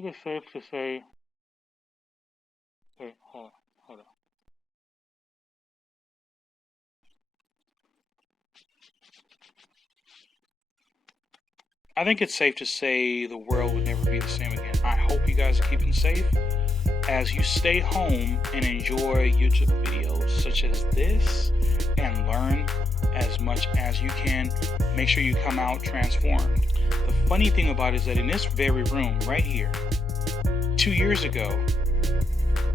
think it's safe to say, wait, hold on. I think it's safe to say the world would never be the same again. I hope you guys are keeping safe as you stay home and enjoy YouTube videos such as this and learn as much as you can. Make sure you come out transformed. The funny thing about it is that in this very room right here, 2 years ago,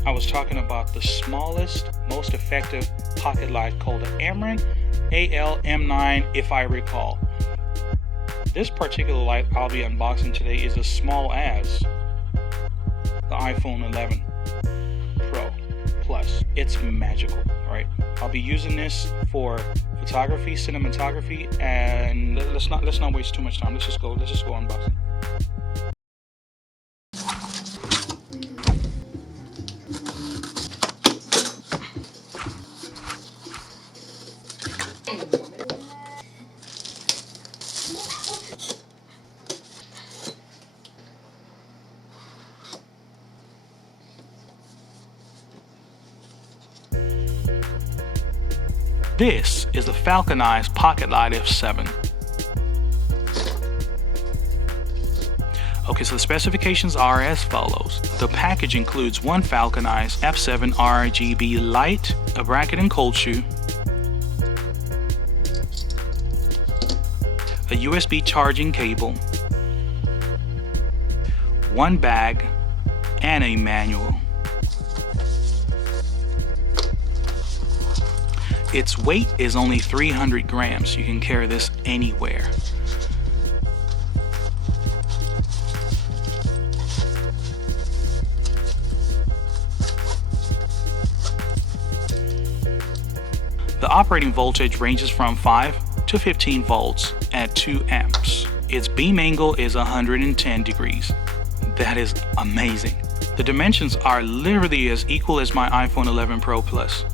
I was talking about the smallest, most effective pocket light called the Amarin AL-M9, if I recall. This particular light I'll be unboxing today is as small as the iPhone 11 Pro Plus. It's magical, right? I'll be using this for photography, cinematography, and let's not waste too much time. Let's just go unboxing. This is the FalconEyes Pocket Light F7. Okay, so the specifications are as follows. The package includes one FalconEyes F7 RGB light, a bracket and cold shoe, a USB charging cable, one bag, and a manual. Its weight is only 300 grams. You can carry this anywhere. The operating voltage ranges from 5 to 15 volts at 2 amps. Its beam angle is 110 degrees. That is amazing. The dimensions are literally as equal as my iPhone 11 Pro Plus.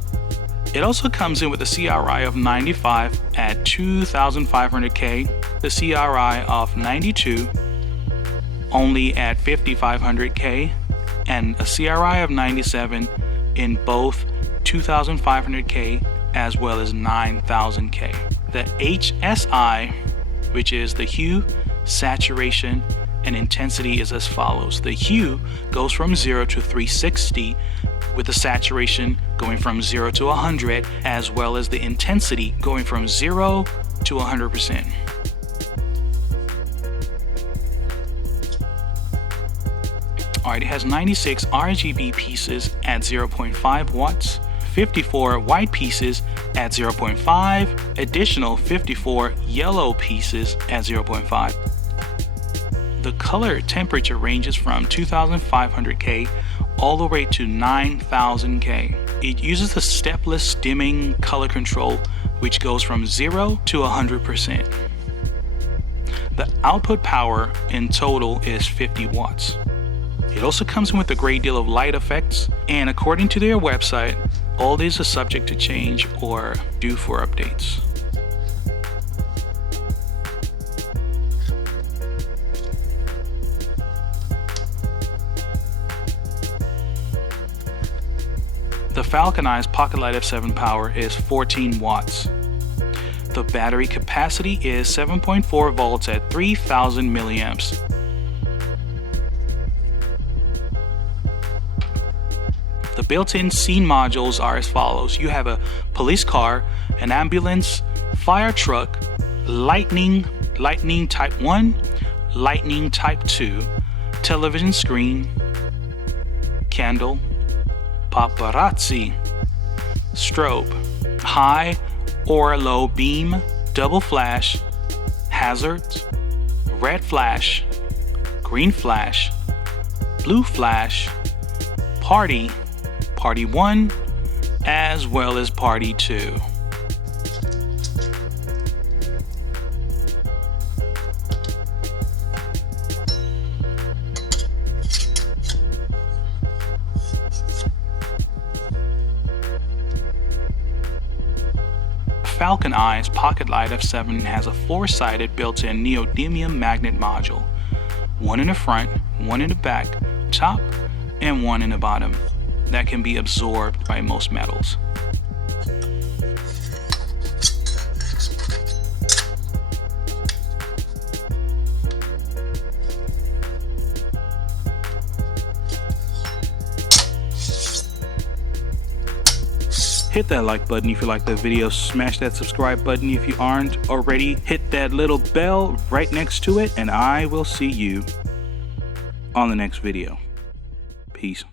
It also comes in with a CRI of 95 at 2500K, the CRI of 92 only at 5500K, and a CRI of 97 in both 2500K as well as 9000K. The HSI, which is the hue, saturation, and intensity, is as follows. The hue goes from 0 to 360, with the saturation going from 0 to 100, as well as the intensity going from 0 to 100%. Alright, it has 96 RGB pieces at 0.5 watts, 54 white pieces at 0.5, additional 54 yellow pieces at 0.5. The color temperature ranges from 2500K all the way to 9000K. It uses the stepless dimming color control, which goes from 0 to 100%. The output power in total is 50 watts. It also comes in with a great deal of light effects, and according to their website, all these are subject to change or due for updates. The FalconEyes Pocket Light F7 power is 14 watts. The battery capacity is 7.4 volts at 3000 milliamps. The built-in scene modules are as follows. You have a police car, an ambulance, fire truck, lightning type 1, lightning type 2, television screen, candle, paparazzi, strobe, high or low beam, double flash, hazards, red flash, green flash, blue flash, party 1, as well as party 2. FalconEyes Pocket Light F7 has a 4-sided built-in neodymium magnet module. one in the front, one in the back, top, and one in the bottom that can be absorbed by most metals. Hit that like button if you like the video, smash that subscribe button if you aren't already, hit that little bell right next to it, and I will see you on the next video. Peace.